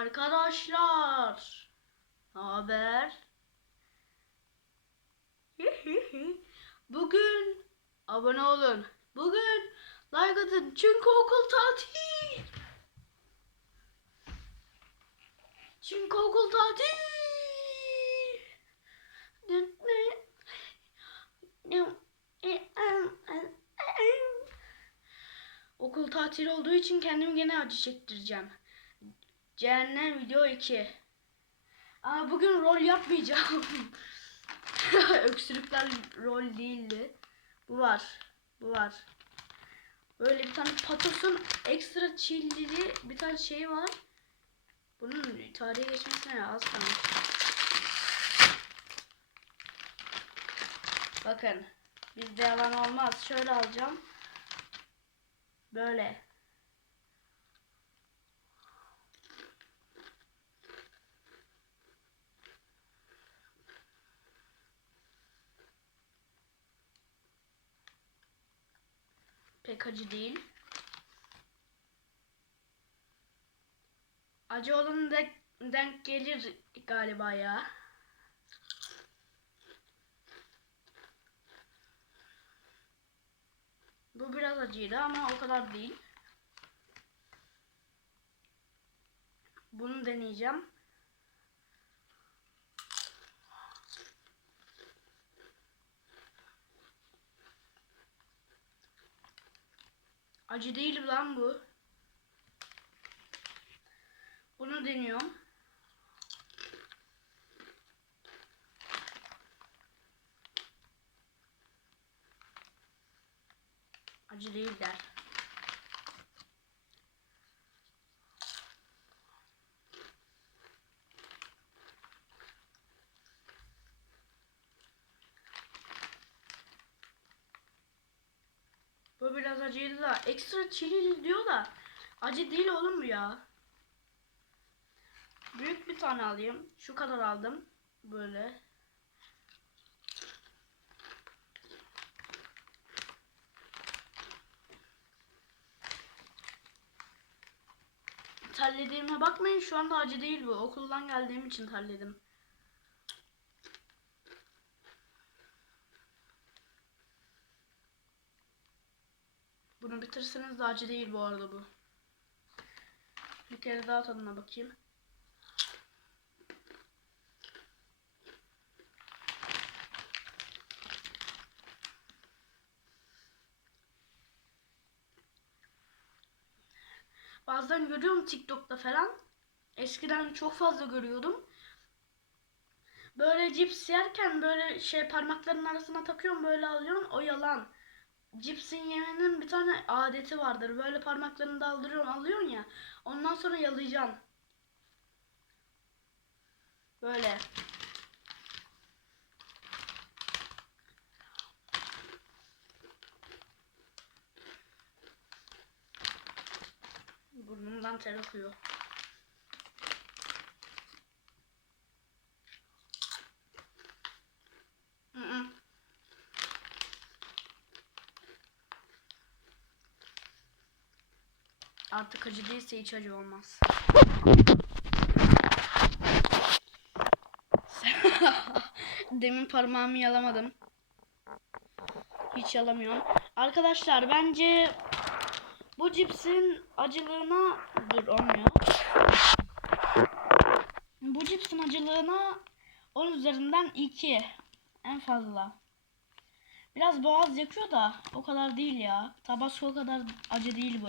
Arkadaşlar. Haber? Bugün abone olun. Bugün like atın çünkü okul tatil. Çünkü okul tatil. Okul tatil olduğu için kendimi gene acı çektireceğim. Cehennem video 2. Ama bugün rol yapmayacağım. Öksürükler rol değildi. Bu var. Bu var. Böyle bir tane patosun ekstra çillili bir tane şey var. Bunun tarihe geçmesine az kalmış. Bakın. Bizde yalan olmaz. Şöyle alacağım. Böyle. Pek acı değil. Acı olan denk, denk gelir galiba ya. Bu biraz acıydı ama o kadar değil. Bunu deneyeceğim. Acı değil lan bu. Bunu deniyorum. Acı değiller. Bu biraz acıydı da ekstra çilili diyor da acı değil oğlum bu ya. Büyük bir tane alayım. Şu kadar aldım. Böyle. Terlediğime bakmayın şu anda acı değil bu. Okuldan geldiğim için terledim. Bunu bitirseniz de acı değil bu arada bu. Bir kere daha tadına bakayım. Bazen görüyorum TikTok'ta falan. Eskiden çok fazla görüyordum. Böyle cips yerken böyle şey parmaklarının arasına takıyorum böyle alıyorum o yalan. Cipsin yemenin bir tane adeti vardır. Böyle parmaklarını daldırıyorsun alıyorsun ya. Ondan sonra yalayacaksın. Böyle. Burnumdan ter akıyor. Artık acı değilse hiç acı olmaz. Demin parmağımı yalamadım. Hiç yalamıyorum. Arkadaşlar bence bu cipsin acılığına dur olmuyor. Bu cipsin acılığına 10 üzerinden 2 en fazla. Biraz boğaz yakıyor da o kadar değil ya. Tabasco kadar acı değil bu.